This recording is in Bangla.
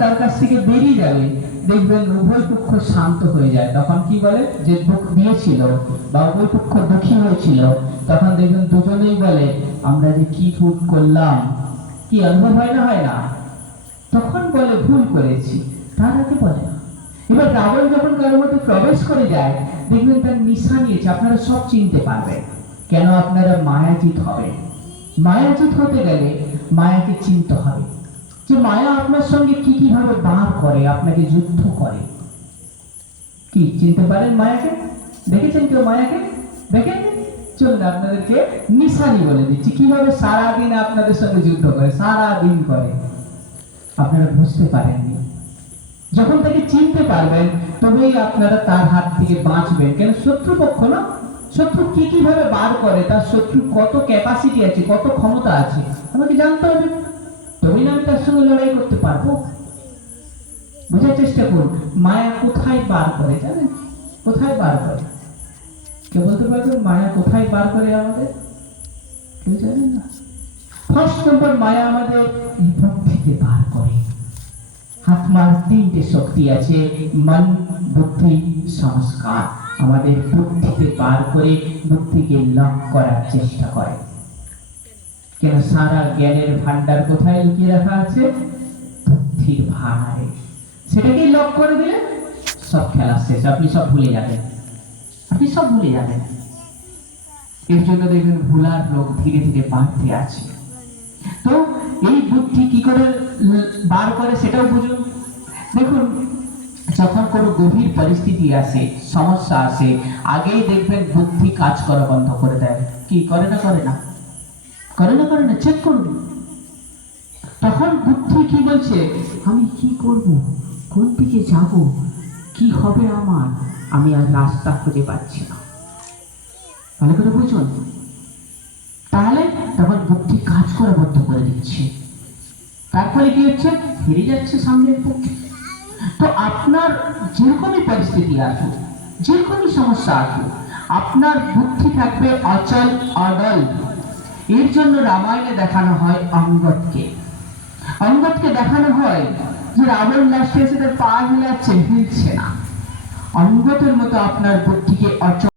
তার কাছ থেকে বেরিয়ে যাবে, দেখবেন উভয় পক্ষ শান্ত হয়ে যায়। তখন কি বলে, যে দুঃখ দিয়েছিল বা উভয় পক্ষ দুঃখী হয়েছিল, তখন দেখবেন দুজনেই বলে আমরা যে কি ভুল করলাম। কি অনুভব হয় না, হয় না? তখন বলে ভুল করেছি, তার আগে বলে না। এবার রাবণ যখন কারোর মধ্যে প্রবেশ করে যায়, দেখবেন তার নিশা নিয়েছে, আপনারা সব চিনতে পারবেন। কেন? আপনারা মায়াজিত হবে। মায়াজিত হতে গেলে মায়াকে চিনতে হবে, যে মায়া আপনার সঙ্গে কি কিভাবে বার করে, আপনাকে যুদ্ধ করে। কি চিনতে পারেন মায়াকে? দেখেছেন কেউ মায়াকে? দেখেন? চলুন আপনাদেরকে নিশানি বলে দিচ্ছি, কিভাবে সারাদিন আপনাদের সঙ্গে যুদ্ধ করে, সারাদিন করে। আপনারা বুঝতে পারেননি, যখন তাকে চিনতে পারবেন তবেই আপনারা তার হাত থেকে বাঁচবেন। কেন? শত্রুপক্ষ না, শত্রু কি কিভাবে বার করে, তার শত্রু কত ক্যাপাসিটি আছে, কত ক্ষমতা আছে, আমাকে জানতে হবে, তবেই না আমি তার সঙ্গে লড়াই করতে পারবো। বোঝার চেষ্টা করুন, মায়া কোথায় বার করে জানেন? কোথায় বার করে? কেউ বলতে পারবেন মায়া কোথায় বার করে আমাদের? কেউ জানেন না? ফার্স্ট নম্বর, মায়া আমাদের বুদ্ধিতে বার করে। আত্মার তিনটে শক্তি আছে, মন, বুদ্ধি, সংস্কার। আমাদের বুদ্ধিতে বার করে বুদ্ধিকে লক করার চেষ্টা করে। কেন? সারা জ্ঞানের ভান্ডার কোথায় লুকিয়ে রাখা আছে? বুদ্ধির ভান্ডারে। সেটাকে লক করে দিলে সব খেলা শেষ, আপনি সব ভুলে যাবেন, আপনি সব ভুলে যাবেন। এর জন্য দেখবেন ভুলার রোগ ধীরে ধীরে বাড়তে আছে। তো এই বুদ্ধি কি করে বার করে সেটাও বুঝুন। দেখুন, যখন কোনো গভীর পরিস্থিতি আসে, সমস্যা আসে, আগেই দেখবেন বুদ্ধি কাজ করা বন্ধ করে দেয়। কি করে না? করে না? করে না? করে না? চেক করুন। তখন বুদ্ধি কি বলছে? আমি কি করব, কোন দিকে যাব, কি হবে আমার, আমি আর রাস্তা খুঁজে পাচ্ছি না। ভালো করে বুঝুন। তাহলে তখন বুদ্ধি কাজ করা বন্ধ করে দিচ্ছে, তার ফলে কি হচ্ছে? ফিরে যাচ্ছে সামনের পক্ষে। তো আপনার যেরকমই পরিস্থিতি আসুক, যেরকমই সমস্যা আসুক, আপনার বুদ্ধি থাকবে অচল, অডল। এর জন্য রামায়ণে দেখানো হয় অঙ্গদকে। অঙ্গদকে দেখানো হয় যে রাবণ লাস্টে এসে তার পা হিলাচ্ছে, হিলছে না। অঙ্গদের মতো আপনার বুদ্ধিকে অচল